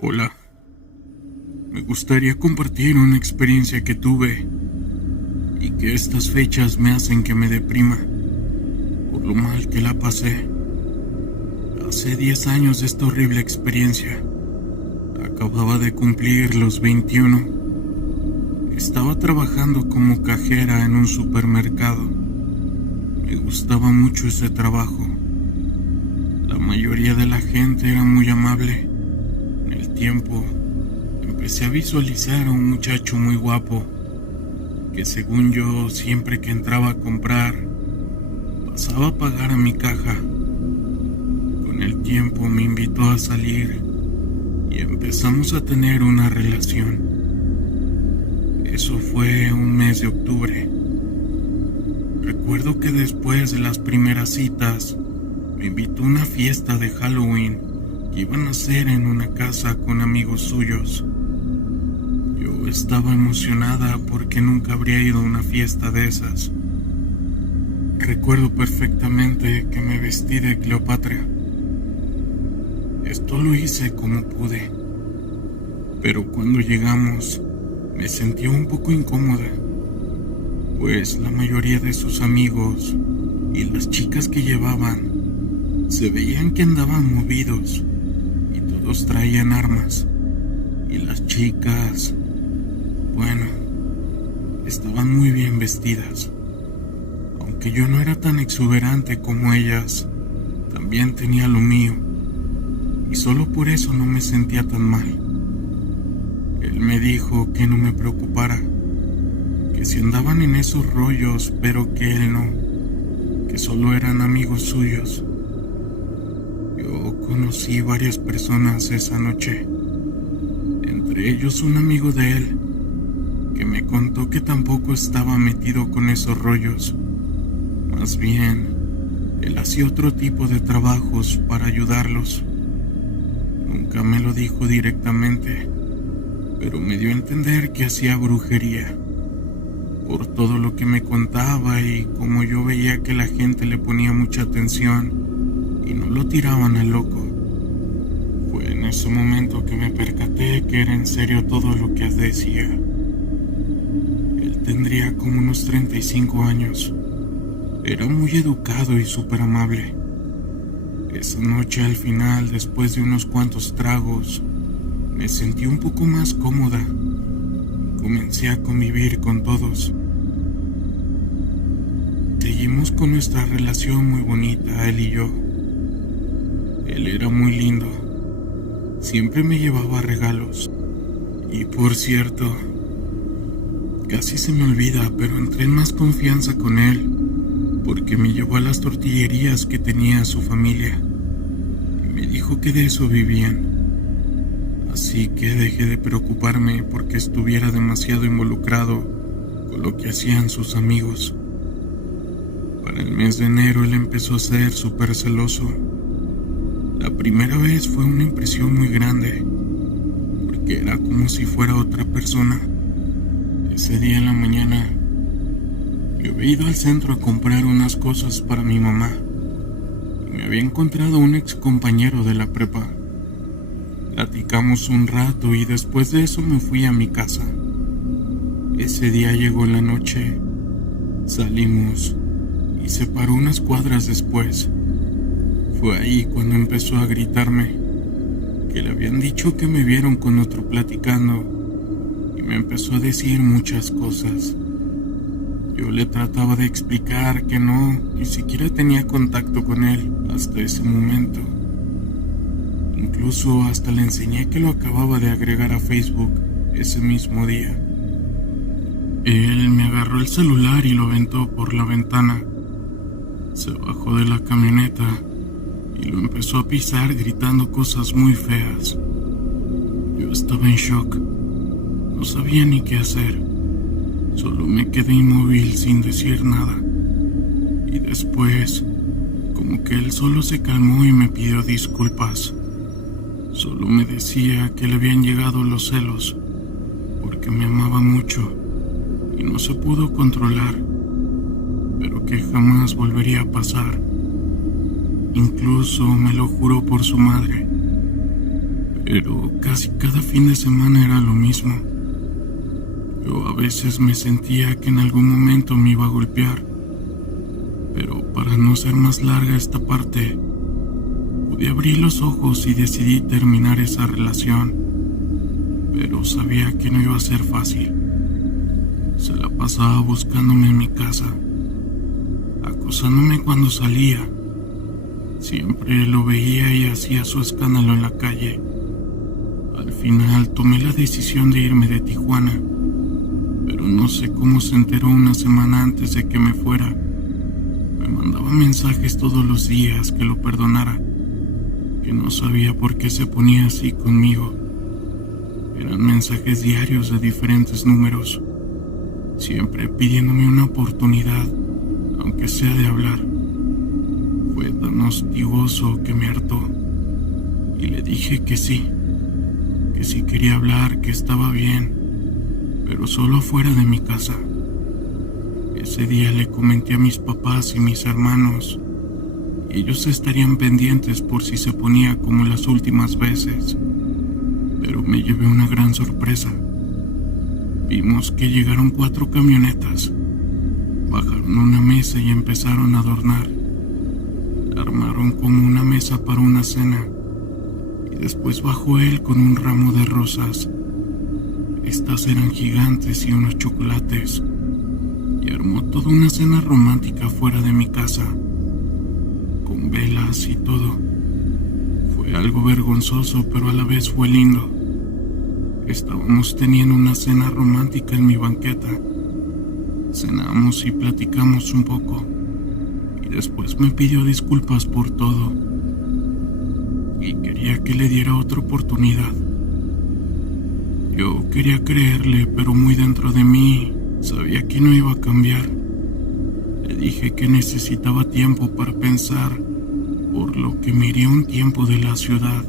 Hola, me gustaría compartir una experiencia que tuve y que estas fechas me hacen que me deprima por lo mal que la pasé. Hace 10 años de esta horrible experiencia. Acababa de cumplir los 21. Estaba trabajando como cajera en un supermercado. Me gustaba mucho ese trabajo. La mayoría de la gente era muy amable. En el tiempo, empecé a visualizar a un muchacho muy guapo, que según yo, siempre que entraba a comprar, pasaba a pagar a mi caja. Con el tiempo me invitó a salir y empezamos a tener una relación. Eso fue un mes de octubre. Recuerdo que después de las primeras citas, me invitó a una fiesta de Halloween que iban a hacer en una casa con amigos suyos. Yo estaba emocionada porque nunca habría ido a una fiesta de esas. Recuerdo perfectamente que me vestí de Cleopatra. Esto lo hice como pude, pero cuando llegamos me sentí un poco incómoda, pues la mayoría de sus amigos y las chicas que llevaban se veían que andaban movidos y todos traían armas, y las chicas, bueno, estaban muy bien vestidas. Aunque yo no era tan exuberante como ellas, también tenía lo mío, y solo por eso no me sentía tan mal. Él me dijo que no me preocupara, que si andaban en esos rollos, pero que él no, que solo eran amigos suyos. Yo conocí varias personas esa noche, entre ellos un amigo de él, que me contó que tampoco estaba metido con esos rollos. Más bien, él hacía otro tipo de trabajos para ayudarlos. Nunca me lo dijo directamente, pero me dio a entender que hacía brujería. Por todo lo que me contaba y como yo veía que la gente le ponía mucha atención y no lo tiraban al loco. Fue en ese momento que me percaté que era en serio todo lo que decía. Él tendría como unos 35 años. Era muy educado y súper amable. Esa noche al final, después de unos cuantos tragos, me sentí un poco más cómoda. Comencé a convivir con todos. Seguimos con nuestra relación muy bonita, él y yo. Él era muy lindo. Siempre me llevaba regalos. Y por cierto, casi se me olvida, pero entré en más confianza con él, porque me llevó a las tortillerías que tenía su familia y me dijo que de eso vivían. Así que dejé de preocuparme porque estuviera demasiado involucrado con lo que hacían sus amigos. Para el mes de enero él empezó a ser súper celoso. La primera vez fue una impresión muy grande, porque era como si fuera otra persona. Ese día en la mañana, yo había ido al centro a comprar unas cosas para mi mamá y me había encontrado un ex compañero de la prepa. Platicamos un rato y después de eso me fui a mi casa. Ese día llegó la noche, salimos y se paró unas cuadras después. Fue ahí cuando empezó a gritarme que le habían dicho que me vieron con otro platicando y me empezó a decir muchas cosas. Yo le trataba de explicar que no, ni siquiera tenía contacto con él hasta ese momento. Incluso hasta le enseñé que lo acababa de agregar a Facebook ese mismo día. Él me agarró el celular y lo aventó por la ventana. Se bajó de la camioneta y lo empezó a pisar gritando cosas muy feas. Yo estaba en shock. No sabía ni qué hacer. Solo me quedé inmóvil sin decir nada. Y después, como que él solo se calmó y me pidió disculpas. Solo me decía que le habían llegado los celos, porque me amaba mucho y no se pudo controlar, pero que jamás volvería a pasar. Incluso me lo juró por su madre. pero casi cada fin de semana era lo mismo. Yo a veces me sentía que en algún momento me iba a golpear, pero para no ser más larga esta parte, pude abrir los ojos y decidí terminar esa relación, pero sabía que no iba a ser fácil. Se la pasaba buscándome en mi casa, acosándome cuando salía. Siempre lo veía y hacía su escándalo en la calle. Al final tomé la decisión de irme de Tijuana, pero no sé cómo se enteró una semana antes de que me fuera. Me mandaba mensajes todos los días que lo perdonara, que no sabía por qué se ponía así conmigo. Eran mensajes diarios de diferentes números, siempre pidiéndome una oportunidad, aunque sea de hablar. Fue tan hostigioso que me hartó, y le dije que sí quería hablar, que estaba bien, pero solo fuera de mi casa. Ese día le comenté a mis papás y mis hermanos, y ellos estarían pendientes por si se ponía como las últimas veces, pero me llevé una gran sorpresa. Vimos que llegaron 4 camionetas, bajaron una mesa y empezaron a adornar. Armaron como una mesa para una cena, y después bajó él con un ramo de rosas. Estas eran gigantes y unos chocolates, y armó toda una cena romántica fuera de mi casa, con velas y todo. Fue algo vergonzoso, pero a la vez fue lindo. Estábamos teniendo una cena romántica en mi banqueta. Cenamos y platicamos un poco, y después me pidió disculpas por todo, y quería que le diera otra oportunidad. Yo quería creerle, pero muy dentro de mí sabía que no iba a cambiar. Le dije que necesitaba tiempo para pensar, por lo que me iría un tiempo de la ciudad,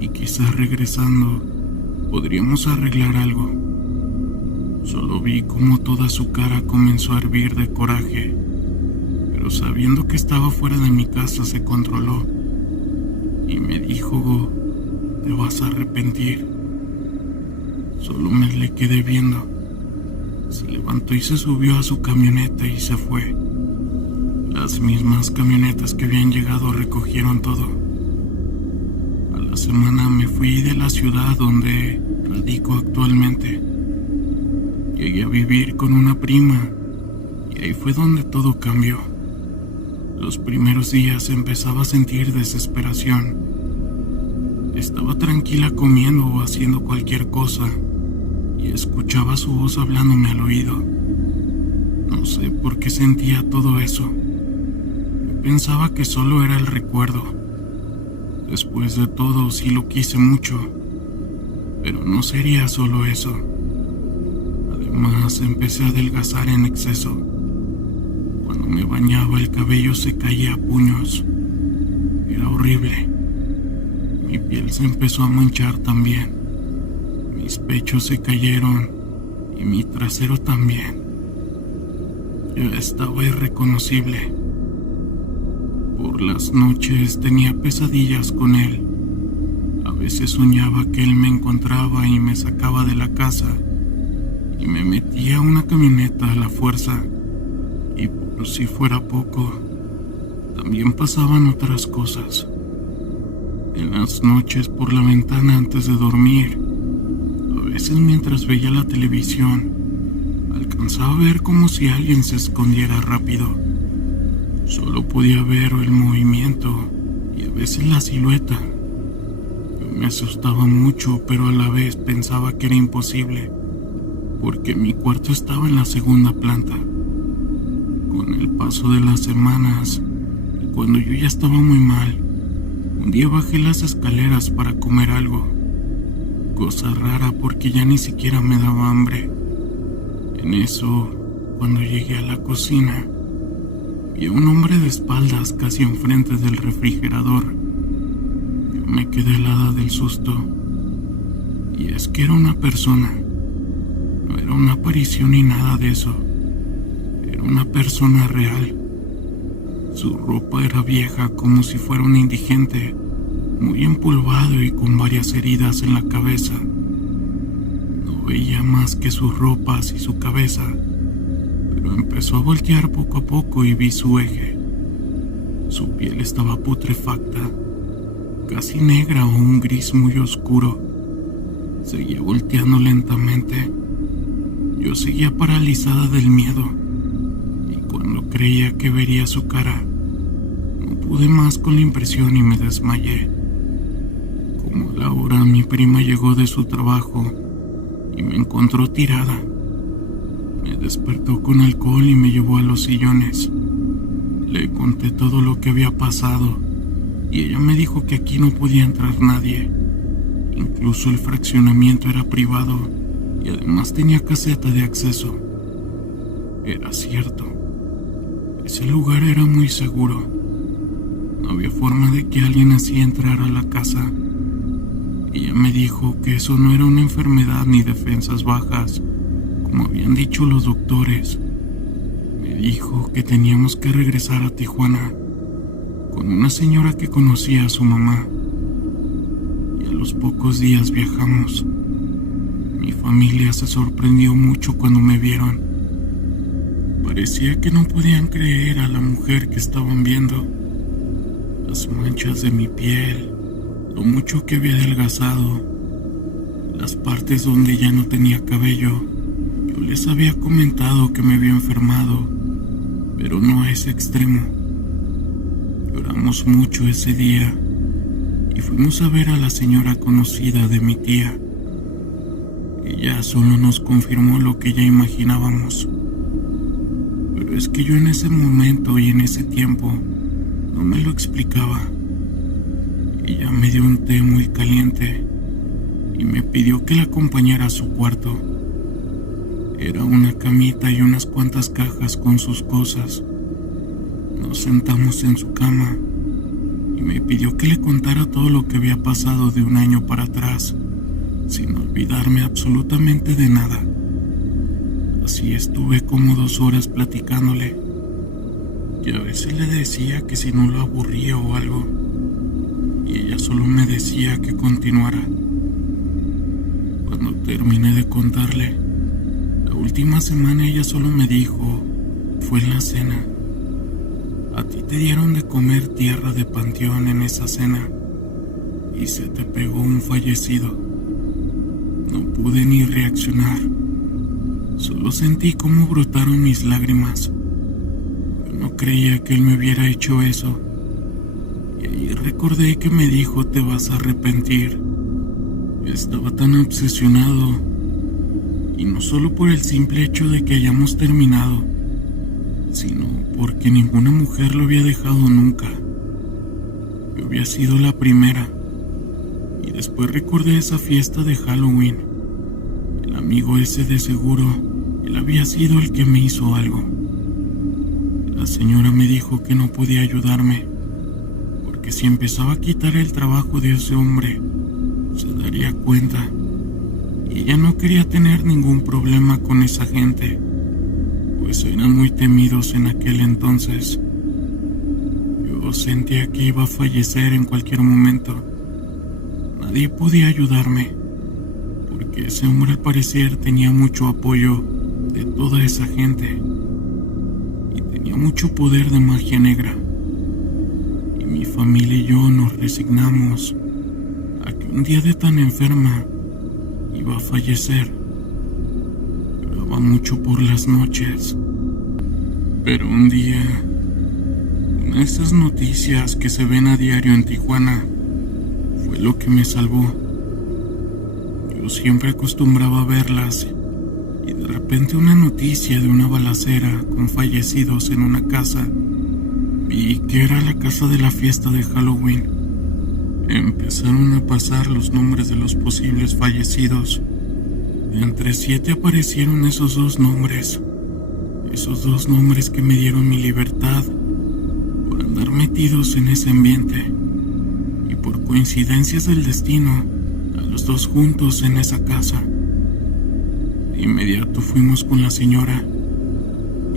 y quizás regresando podríamos arreglar algo. Solo vi cómo toda su cara comenzó a hervir de coraje, pero sabiendo que estaba fuera de mi casa se controló y me dijo: "Te vas a arrepentir". Solo me le quedé viendo. Se levantó y se subió a su camioneta y se fue. Las mismas camionetas que habían llegado recogieron todo. A la semana me fui de la ciudad donde radico actualmente. Llegué a vivir con una prima y ahí fue donde todo cambió. Los primeros días empezaba a sentir desesperación. Estaba tranquila comiendo o haciendo cualquier cosa y escuchaba su voz hablándome al oído. No sé por qué sentía todo eso. Yo pensaba que solo era el recuerdo. Después de todo, sí lo quise mucho, pero no sería solo eso. Además, empecé a adelgazar en exceso. Cuando me bañaba, el cabello se caía a puños. Era horrible. Mi piel se empezó a manchar también. Mis pechos se cayeron y mi trasero también. Ya estaba irreconocible. Por las noches tenía pesadillas con él. A veces soñaba que él me encontraba y me sacaba de la casa y me metía a una camioneta a la fuerza. Y por si fuera poco, también pasaban otras cosas. En las noches, por la ventana antes de dormir, a veces mientras veía la televisión, alcanzaba a ver como si alguien se escondiera rápido. Solo podía ver el movimiento y a veces la silueta. Yo me asustaba mucho, pero a la vez pensaba que era imposible, porque mi cuarto estaba en la segunda planta. Con el paso de las semanas, y cuando yo ya estaba muy mal, un día bajé las escaleras para comer algo. Cosa rara porque ya ni siquiera me daba hambre. En eso, cuando llegué a la cocina, vi a un hombre de espaldas casi enfrente del refrigerador. Yo me quedé helada del susto. Y es que era una persona. No era una aparición ni nada de eso. Era una persona real. Su ropa era vieja como si fuera un indigente, muy empolvado y con varias heridas en la cabeza. No veía más que sus ropas y su cabeza, pero empezó a voltear poco a poco y vi su eje. Su piel estaba putrefacta, casi negra o un gris muy oscuro. Seguía volteando lentamente. Yo seguía paralizada del miedo, y cuando creía que vería su cara, no pude más con la impresión y me desmayé. Como a la hora, mi prima llegó de su trabajo y me encontró tirada. Me despertó con alcohol y me llevó a los sillones. Le conté todo lo que había pasado y ella me dijo que aquí no podía entrar nadie. Incluso el fraccionamiento era privado y además tenía caseta de acceso. Era cierto. Ese lugar era muy seguro. No había forma de que alguien así entrara a la casa. Ella me dijo que eso no era una enfermedad ni defensas bajas, como habían dicho los doctores. Me dijo que teníamos que regresar a Tijuana con una señora que conocía a su mamá. Y a los pocos días viajamos. Mi familia se sorprendió mucho cuando me vieron. Parecía que no podían creer a la mujer que estaban viendo. Las manchas de mi piel, lo mucho que había adelgazado, las partes donde ya no tenía cabello. Yo les había comentado que me había enfermado, pero no a ese extremo. Lloramos mucho ese día y fuimos a ver a la señora conocida de mi tía. Ella solo nos confirmó lo que ya imaginábamos. Pero es que yo en ese momento y en ese tiempo no me lo explicaba. Ella me dio un té muy caliente y me pidió que la acompañara a su cuarto. Era una camita y unas cuantas cajas con sus cosas. Nos sentamos en su cama y me pidió que le contara todo lo que había pasado de un año para atrás, sin olvidarme absolutamente de nada. Así estuve como 2 horas platicándole, y a veces le decía que si no lo aburría o algo, y ella solo me decía que continuara. Cuando terminé de contarle, la última semana ella solo me dijo, fue en la cena. A ti te dieron de comer tierra de panteón en esa cena, y se te pegó un fallecido. No pude ni reaccionar. Solo sentí cómo brotaron mis lágrimas. Yo no creía que él me hubiera hecho eso. Y ahí recordé que me dijo, te vas a arrepentir. Estaba tan obsesionado. Y no solo por el simple hecho de que hayamos terminado, sino porque ninguna mujer lo había dejado nunca. Yo había sido la primera. Y después recordé esa fiesta de Halloween. El amigo ese de seguro, él había sido el que me hizo algo. La señora me dijo que no podía ayudarme, porque si empezaba a quitar el trabajo de ese hombre, se daría cuenta. Y ella no quería tener ningún problema con esa gente, pues eran muy temidos en aquel entonces. Yo sentía que iba a fallecer en cualquier momento. Nadie podía ayudarme, porque ese hombre al parecer tenía mucho apoyo de toda esa gente y tenía mucho poder de magia negra. Y mi familia y yo nos resignamos a que un día de tan enferma iba a fallecer. Lloraba mucho por las noches, pero un día, una de esas noticias que se ven a diario en Tijuana fue lo que me salvó. Yo siempre acostumbraba a verlas y de repente una noticia de una balacera con fallecidos en una casa. Vi que era la casa de la fiesta de Halloween. Empezaron a pasar los nombres de los posibles fallecidos. Entre 7 aparecieron esos 2 nombres. Esos 2 nombres que me dieron mi libertad por andar metidos en ese ambiente. Y por coincidencias del destino, a los 2 juntos en esa casa. De inmediato fuimos con la señora.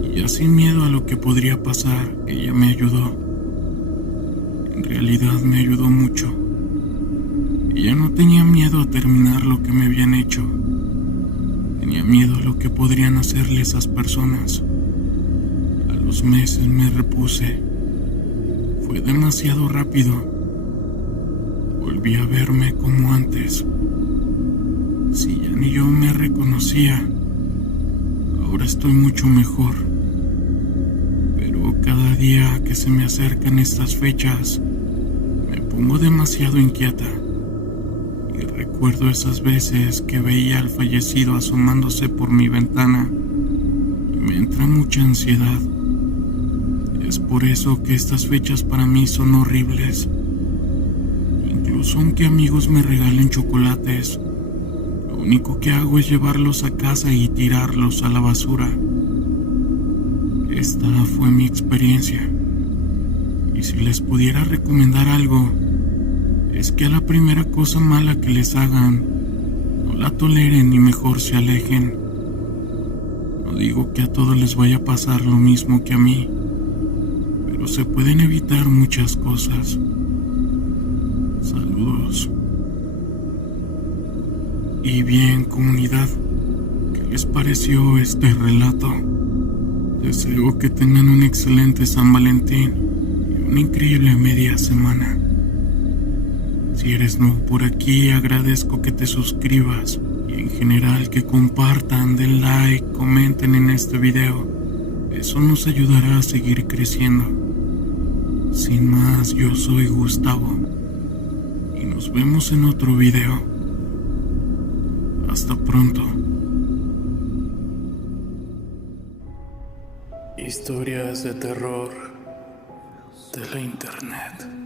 Y ya sin miedo a lo que podría pasar, ella me ayudó. En realidad me ayudó mucho. Ella no tenía miedo a terminar lo que me habían hecho. Tenía miedo a lo que podrían hacerle esas personas. A los meses me repuse. Fue demasiado rápido. Volví a verme como antes. Si ya ni yo me reconocía, ahora estoy mucho mejor. Pero cada día que se me acercan estas fechas, me pongo demasiado inquieta. Y recuerdo esas veces que veía al fallecido asomándose por mi ventana y me entra mucha ansiedad. Es por eso que estas fechas para mí son horribles. Incluso aunque amigos me regalen chocolates, lo único que hago es llevarlos a casa y tirarlos a la basura. Esta fue mi experiencia. Y si les pudiera recomendar algo, es que a la primera cosa mala que les hagan, no la toleren y mejor se alejen. No digo que a todos les vaya a pasar lo mismo que a mí, pero se pueden evitar muchas cosas. Saludos. Y bien, comunidad, ¿qué les pareció este relato? Deseo que tengan un excelente San Valentín y una increíble media semana. Si eres nuevo por aquí, agradezco que te suscribas y en general que compartan, den like, comenten en este video. Eso nos ayudará a seguir creciendo. Sin más, yo soy Gustavo y nos vemos en otro video. Hasta pronto. Historias de terror de la internet.